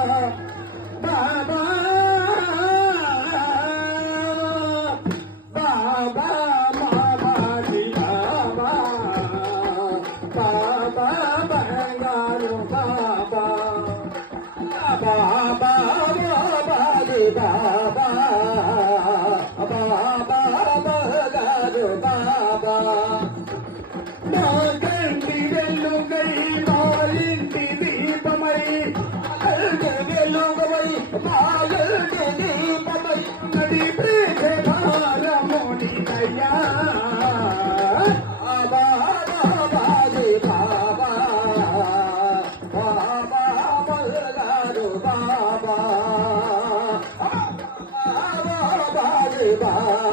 బాబా బాబా మామాది బాబా బాబా బంగారు బాబా బాబా బాబాది బాబా బాబా బంగారు బాబా నా కంటి వెలుగై మా ఇంటి దీపమై వెలుగవై మా ఇంటి దీపమై నడిపే భారమునిదయ్యా బాబా బాబాది బాబా బాబా బంగారు బాబా బాబాది బాబా